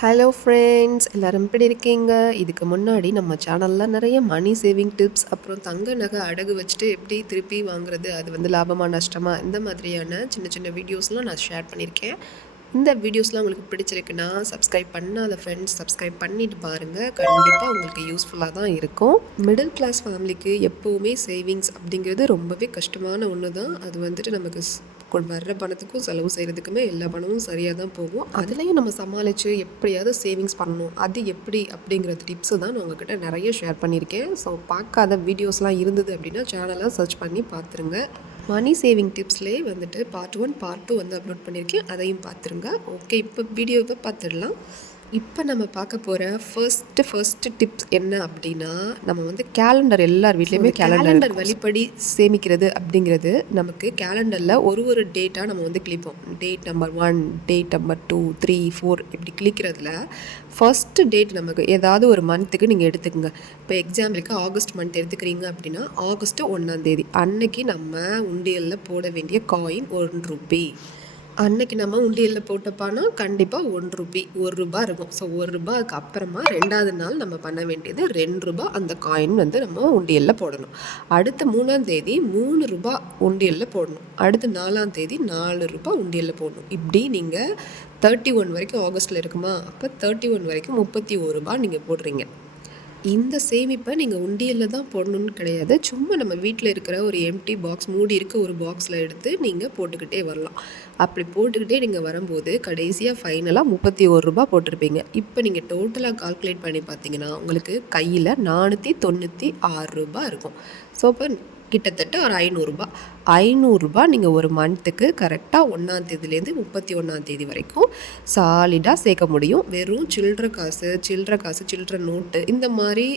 Hello friends, எல்லோரும் எப்படி இருக்கீங்க? இதுக்கு முன்னாடி நம்ம சேனலில் நிறைய மணி சேவிங் டிப்ஸ், அப்புறம் தங்க நகை அடகு வச்சுட்டு எப்படி திருப்பி வாங்குறது, அது வந்து லாபமாக நஷ்டமாக, இந்த மாதிரியான சின்ன சின்ன வீடியோஸ்லாம் நான் ஷேர் பண்ணியிருக்கேன். இந்த வீடியோஸ்லாம் உங்களுக்கு பிடிச்சிருக்குன்னா சப்ஸ்கிரைப் பண்ணாத ஃப்ரெண்ட்ஸ் சப்ஸ்கிரைப் பண்ணிட்டு பாருங்கள். கண்டிப்பாக உங்களுக்கு யூஸ்ஃபுல்லாக தான் இருக்கும். மிடில் கிளாஸ் ஃபேமிலிக்கு எப்போவுமே சேவிங்ஸ் அப்படிங்கிறது ரொம்பவே கஷ்டமான ஒன்று தான். அது வந்துட்டு நமக்கு வர்ற பணத்துக்கும் செலவு செய்கிறதுக்குமே எல்லா பணமும் சரியாக தான் போகும். அதுலேயும் நம்ம சமாளித்து எப்படியாவது சேவிங்ஸ் பண்ணணும், அது எப்படி அப்படிங்கிற டிப்ஸு தான் நான் உங்ககிட்ட நிறைய ஷேர் பண்ணியிருக்கேன். ஸோ பார்க்காத வீடியோஸ்லாம் இருந்தது அப்படின்னா சேனலை சர்ச் பண்ணி பார்த்துருங்க. மணி சேவிங் டிப்ஸ்லேயே வந்துட்டு பார்ட் 1 பார்ட் 2 வந்து அப்லோட் பண்ணியிருக்கேன், அதையும் பார்த்துருங்க. ஓகே, இப்போ வீடியோவை பார்த்துடலாம். இப்போ நம்ம பார்க்க போகிற ஃபர்ஸ்ட்டு டிப்ஸ் என்ன அப்படின்னா, நம்ம வந்து கேலண்டர் எல்லார் வீட்லேயுமே கேலண்டர் வழிப்படி சேமிக்கிறது அப்படிங்கிறது நமக்கு கேலண்டரில் ஒரு டேட்டாக நம்ம வந்து கிளிப்போம். டேட் நம்பர் 1, டேட் நம்பர் 2, 3, 4 இப்படி கிளிக்கிறதுல ஃபர்ஸ்ட்டு டேட் நமக்கு ஏதாவது ஒரு மந்த்துக்கு நீங்கள் எடுத்துக்கோங்க. இப்போ எக்ஸாம்பிளுக்கு ஆகஸ்ட் மந்த் எடுத்துக்கிறீங்க அப்படின்னா ஆகஸ்ட் 1 அன்னைக்கு நம்ம உண்டியலில் போட வேண்டிய காயின் ₹1. அன்னைக்கு நம்ம உண்டியலில் போட்டப்பானா கண்டிப்பாக ₹1 இருக்கும். ஸோ ₹1 அப்புறமா 2வது நாள் நம்ம பண்ண வேண்டியது ₹2 அந்த காயின் வந்து நம்ம உண்டியலில் போடணும். அடுத்த 3ஆம் தேதி ₹3 உண்டியலில் போடணும். அடுத்து 4ஆம் தேதி ₹4 உண்டியலில் போடணும். இப்படி நீங்கள் 31 வரைக்கும் ஆகஸ்ட்டில் இருக்குமா, அப்போ 31 வரைக்கும் ₹31 நீங்கள் போடுறீங்க. இந்த சேமிப்பை நீங்கள் உண்டியலில் தான் போடணுன்னு கிடையாது. சும்மா நம்ம வீட்டில் இருக்கிற ஒரு எம்டி பாக்ஸ், மூடி இருக்க ஒரு பாக்ஸில் எடுத்து நீங்கள் போட்டுக்கிட்டே வரலாம். அப்படி போட்டுக்கிட்டே நீங்கள் வரும்போது கடைசியாக ஃபைனலாக ₹31 போட்டிருப்பீங்க. இப்போ நீங்கள் டோட்டலாக கால்குலேட் பண்ணி பார்த்தீங்கன்னா உங்களுக்கு கையில் ₹496 இருக்கும். ஸோ இப்போ கிட்டத்தட்ட ஒரு ₹500 நீங்கள் ஒரு மந்த்துக்கு கரெக்டாக 1ஆம் தேதியிலேருந்து 31ஆம் தேதி வரைக்கும் சாலிடாக சேர்க்க முடியும். வெறும் சில்லற காசு நோட்டு இந்த மாதிரி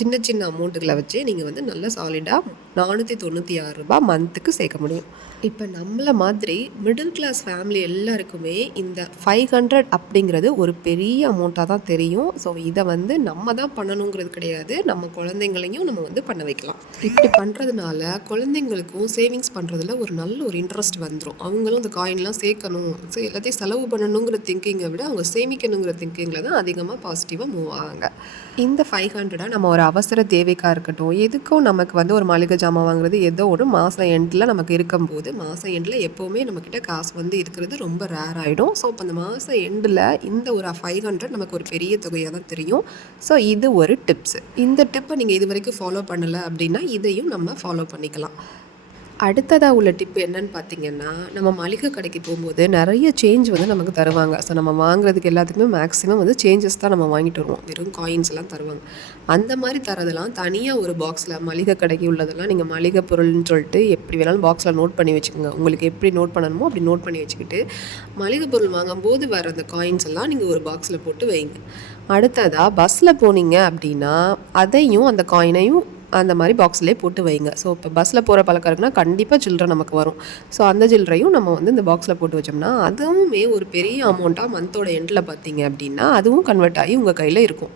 சின்ன சின்ன அமௌண்ட்டுகளை வச்சு நீங்கள் வந்து நல்ல சாலிடாக ₹496 மந்த்துக்கு சேர்க்க முடியும். இப்போ நம்மளை மாதிரி மிடில் கிளாஸ் ஃபேமிலி எல்லாருக்குமே இந்த 500 அப்படிங்கிறது ஒரு பெரிய அமௌண்ட்டாக தான் தெரியும். ஸோ இதை வந்து நம்ம தான் பண்ணணுங்கிறது கிடையாது, நம்ம குழந்தைங்களையும் நம்ம வந்து பண்ண வைக்கலாம். இப்படி பண்ணுறதுனால குழந்தைங்களுக்கும் சேவிங்ஸ் பண்ணுறதுல ஒரு நல்ல ஒரு இன்ட்ரெஸ்ட் வந்துடும். அவங்களும் அந்த காயின்லாம் சேர்க்கணும், ஸோ எல்லாத்தையும் செலவு பண்ணணுங்கிற திங்கிங்கை விட அவங்க சேமிக்கணுங்கிற திங்கிங்கில் தான் அதிகமாக பாசிட்டிவாக மூவ் ஆவாங்க. இந்த 500 நம்ம ஒரு அவசர தேவைக்காக இருக்கட்டும், எதுக்கும் நமக்கு வந்து ஒரு மளிகை ஜாமான் வாங்குறது ஏதோ ஒரு மாதம் எண்டில் நமக்கு இருக்கும்போது, மாதம் எண்டில் எப்போவுமே நம்மக்கிட்ட காசு வந்து இருக்கிறது ரொம்ப ரேர் ஆகிடும். ஸோ இப்போ அந்த மாதம் எண்டில் இந்த ஒரு 500 நமக்கு ஒரு பெரிய தொகையாக தான் தெரியும். ஸோ இது ஒரு டிப்ஸு. இந்த டிப்பை நீங்கள் இது வரைக்கும் ஃபாலோ பண்ணலை அப்படின்னா இதையும் நம்ம ஃபாலோ பண்ணிக்கலாம். அடுத்ததாக உள்ள டிப்பு என்னன்னு பார்த்தீங்கன்னா, நம்ம மளிகை கடைக்கு போகும்போது நிறைய சேஞ்ச் வந்து நமக்கு தருவாங்க. ஸோ நம்ம வாங்குறதுக்கு எல்லாத்துக்குமே மேக்ஸிமம் வந்து சேஞ்சஸ் தான் நம்ம வாங்கிட்டு வருவோம். வெறும் காயின்ஸ் எல்லாம் தருவாங்க. அந்த மாதிரி தரதெல்லாம் தனியாக ஒரு பாக்ஸில் மளிகை கடைக்கு உள்ளதெல்லாம் நீங்கள் மளிகை பொருள்னு சொல்லிட்டு எப்படி வேணாலும் பாக்ஸில் நோட் பண்ணி வச்சுக்கோங்க. உங்களுக்கு எப்படி நோட் பண்ணணுமோ அப்படி நோட் பண்ணி வச்சுக்கிட்டு மளிகை பொருள் வாங்கும்போது வர அந்த காயின்ஸ் எல்லாம் நீங்கள் ஒரு பாக்ஸில் போட்டு வைங்க. அடுத்ததாக பஸ்ஸில் போனீங்க அப்படின்னா அதையும் அந்த காயினையும் அந்த மாதிரி பாக்ஸ்லேயே போட்டு வைங்க. ஸோ இப்போ பஸ்ஸில் போகிற பழக்கம் இருக்குன்னா கண்டிப்பாக சில்லறை நமக்கு வரும். ஸோ அந்த சில்லறையும் நம்ம வந்து இந்த பாக்ஸில் போட்டு வச்சோம்னா அதுவுமே ஒரு பெரிய அமௌண்ட்டாக மந்தோட எண்டில் பார்த்தீங்க அப்படின்னா அதுவும் கன்வெர்ட் ஆகி உங்கள் கையில் இருக்கும்.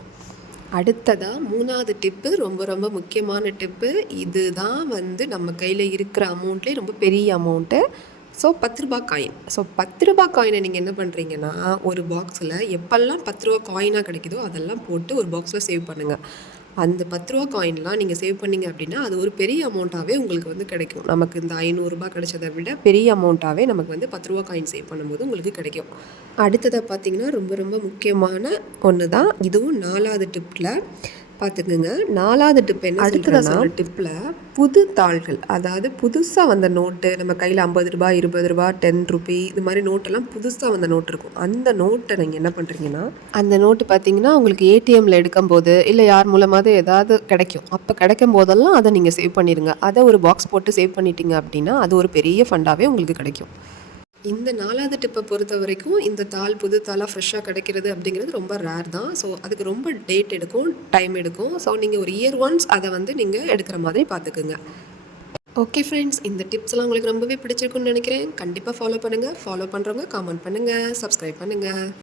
அடுத்ததாக 3வது டிப்பு ரொம்ப முக்கியமான டிப்பு. இது தான் வந்து நம்ம கையில் இருக்கிற அமௌண்ட்லேயே ரொம்ப பெரிய அமௌண்ட்டு. So ₹10 coin. ஸோ ₹10 காயினை நீங்கள் என்ன பண்ணுறீங்கன்னா ஒரு பாக்ஸில் எப்பெல்லாம் ₹10 காயினாக கிடைக்குதோ அதெல்லாம் போட்டு ஒரு பாக்ஸில் சேவ் பண்ணுங்கள். அந்த ₹10 காயின்லாம் நீங்கள் சேவ் பண்ணிங்க அப்படின்னா அது ஒரு பெரிய அமௌண்ட்டாகவே உங்களுக்கு வந்து கிடைக்கும். நமக்கு இந்த ₹500 கிடைச்சதை விட பெரிய அமௌண்ட்டாகவே நமக்கு வந்து ₹10 காயின் சேவ் பண்ணும்போது உங்களுக்கு கிடைக்கும். அடுத்ததாக பார்த்தீங்கன்னா ரொம்ப முக்கியமான ஒன்று தான் இதுவும் 4வது டிப்பில் பார்த்துக்குங்க. 4வது டிப் என்ன அடுத்ததுன்னா டிப்பில் புது தாள்கள், அதாவது புதுசாக வந்த நோட்டு, நம்ம கையில் ₹50, ₹20, ₹10 இது மாதிரி நோட்டெல்லாம் புதுசாக வந்த நோட்டு இருக்கும். அந்த நோட்டை நீங்கள் என்ன பண்ணுறீங்கன்னா அந்த நோட்டு பார்த்தீங்கன்னா உங்களுக்கு ஏடிஎம்மில் எடுக்கும்போது இல்லை யார் மூலமாவது ஏதாவது கிடைக்கும். அப்போ கிடைக்கும் போதெல்லாம் அதை நீங்கள் சேவ் பண்ணிடுங்க. அதை ஒரு பாக்ஸ் போட்டு சேவ் பண்ணிட்டீங்க அப்படின்னா அது ஒரு பெரிய ஃபண்டாகவே உங்களுக்கு கிடைக்கும். இந்த 4வது டிப்பை பொறுத்த வரைக்கும் இந்த புது தாளாக ஃப்ரெஷ்ஷாக கிடைக்கிறது அப்படிங்கிறது ரொம்ப ரேர் தான். ஸோ அதுக்கு ரொம்ப டேட் எடுக்கும், டைம் எடுக்கும். ஸோ நீங்கள் ஒரு இயர் ஒன்ஸ் அதை வந்து நீங்கள் எடுக்கிற மாதிரி பார்த்துக்குங்க. ஓகே ஃப்ரெண்ட்ஸ், இந்த டிப்ஸ்லாம் உங்களுக்கு ரொம்பவே பிடிச்சிருக்குன்னு நினைக்கிறேன். கண்டிப்பாக ஃபாலோ பண்ணுங்கள். ஃபாலோ பண்ணுறவங்க கமெண்ட் பண்ணுங்கள், சப்ஸ்கிரைப் பண்ணுங்கள்.